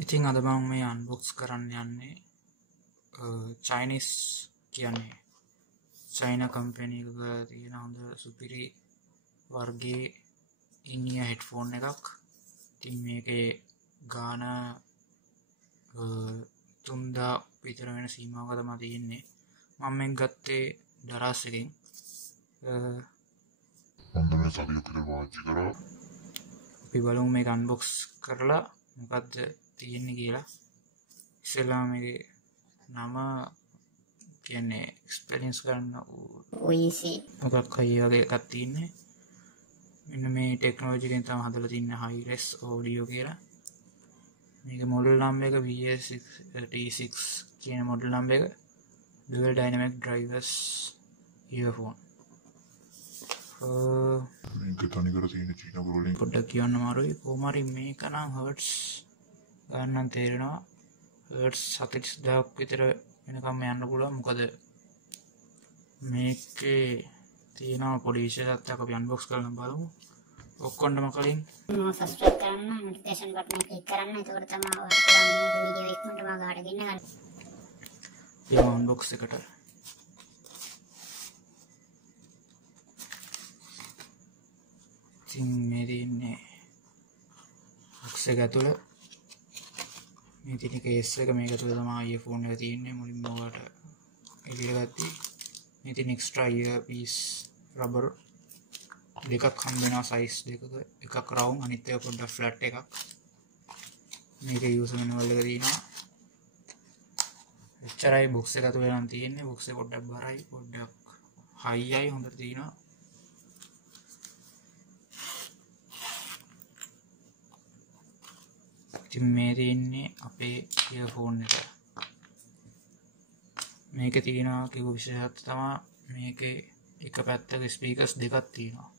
ඉතින් අද මම මේ අන්බොක්ස් කරන්න යන්නේ චයිනීස් කියන්නේ චයිනා කම්පැනි එකක තියෙන හොඳ සුපිරි වර්ගයේ ඉන්නිය හෙඩ්ෆෝන් එකක්. ඉතින් මේකේ ගාන 3000 විතර වෙන සීමාවක තමයි තියෙන්නේ. මම මේක ගත්තේ දරස් එකකින්. අපි බලමු මේක අන්බොක්ස් කරලා මොකද්ද තියෙන්නේ කියලා. ඉස්සෙල්ලා මේකේ නම කියන්නේ එක්ස්පීරියන්ස් ගන්න Uiisii මොකක් හරි වගේ එකක් තියෙන්නේ. මෙන්න මේ ටෙක්නොලොජි එකෙන් තමයි හදලා තින්නේ high res audio කියලා. මේක මොඩල් නම්බර් එක BA-T6 කියන මොඩල් නම්බර් එක. dual dynamic drivers earphone. මේක තනිකර තියෙන චීන බෝලින් පොඩ්ඩක් කියන්න අමාරුයි. කොහොම හරි මේක නම් හර්ට්ස් ගන්න තේරෙනවා. හර්ට්ස් 40000ක් විතර වෙනකම් යන්න පුළුවන්. මොකද මේකේ තියෙන පොඩි විශේෂත්වයක් අපි අන්බොක්ස් කරලා බලමු. ඔක්කොන්ටම කලින් subscribe කරන්න, notification button එක click කරන්න. එතකොට තමයි ඔයාලා මේ වීඩියෝ ඉක්මනටම ගාඩ ගෙන්න ගන්න. මේ අන්බොක්ස් එකට ඉතින් මේ තියෙන්නේ බොක්ස් එක ඇතුළේ මේ තියෙන කේස් එක. මේක ඇතුළේ තමයි iPhone එක තියෙන්නේ. මුලින්ම ඔයාලට එළියට ගත්තී. මේ තියෙන extra earpiece rubber දෙකක් හම්බ වෙනවා size දෙකක. එකක් round අනිත් එක පොඩ්ඩක් flat එකක්. මේකේ user manual එක තියෙනවා. එච්චරයි බොක්ස් එක ඇතුළේ නම් තියෙන්නේ. බොක්ස් එක පොඩ්ඩක් බරයි, පොඩ්ඩක් high හොඳට තියෙනවා. ඉතින් මේ තියෙන්නේ අපේ earphone එක. මේකේ තියෙනවා කිව්ව විශේෂත්වය තමයි මේකේ එක පැත්තක ස්පීකර්ස් දෙකක් තියෙනවා.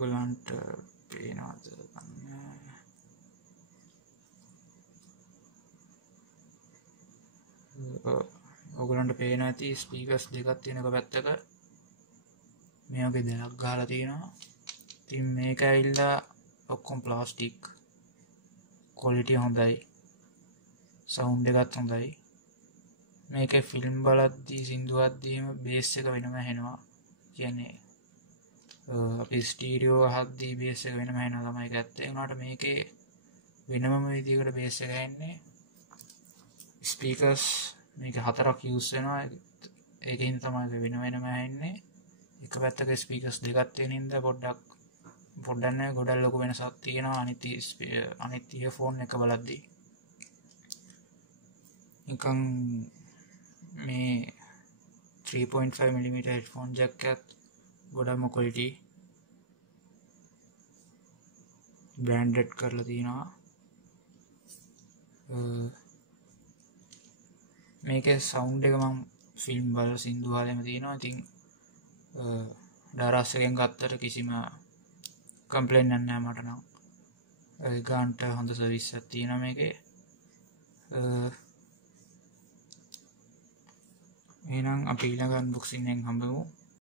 ඔයගලන්ට පේනවද? ඔයගලන්ට පේන ඇති ස්පීකර්ස් දෙකක් තියෙන එක පැත්තක මේ වගේ දෙයක් ගහලා තියෙනවා. ඉතින් මේක ඇවිල්ලා ඔක්කොම ප්ලාස්ටික්. ක්වොලිටි හොඳයි. සවුන්ඩ් එකත් හොඳයි. මේකේ ෆිල්ම් බලද්දී සින්දුවද්දීම බේස් එක වෙනම ඇහෙනවා. කියන්නේ අපි ස්ටීරියෝ අහද්දී බේස් එක වෙනම ඇහෙනවා තමයි ඒක ඇත්ත. ඒ වුණාට මේකේ වෙනම විදිහකට බේස් එක ඇහෙන්නේ. ස්පීකර්ස් මේක 4ක් යූස් වෙනවා. ඒකෙන් තමයි වෙන වෙනම ඇහෙන්නේ. එක පැත්තක ස්පීකර්ස් දෙකක් තියෙන හින්දා පොඩ්ඩක් නෑ ගොඩක් ලොකු වෙනසක් තියෙනවා අනිත් ඉයර්ෆෝන් එක බලද්දී. නිකන් මේ 3.5mm හෙඩ්ෆෝන් ජැක් එකත් ගොඩක්ම ක්වොලිටි බ්‍රෑන්ඩඩ් කරලා තියෙනවා. මේකේ සවුන්ඩ් එක මම ෆිල්ම් බලලා සින්දු හදෙම තියෙනවා. ඉතින් ඩාරස් එකෙන් ගත්තට කිසිම කම්ප්ලේන්ට් නැහැ මට නම්. ඒ ගානට හොඳ සර්විස් එකක් තියෙනවා මේකේ. එහෙනම් අපි ඊළඟ අන්බොක්සින් එකෙන් හම්බෙමු.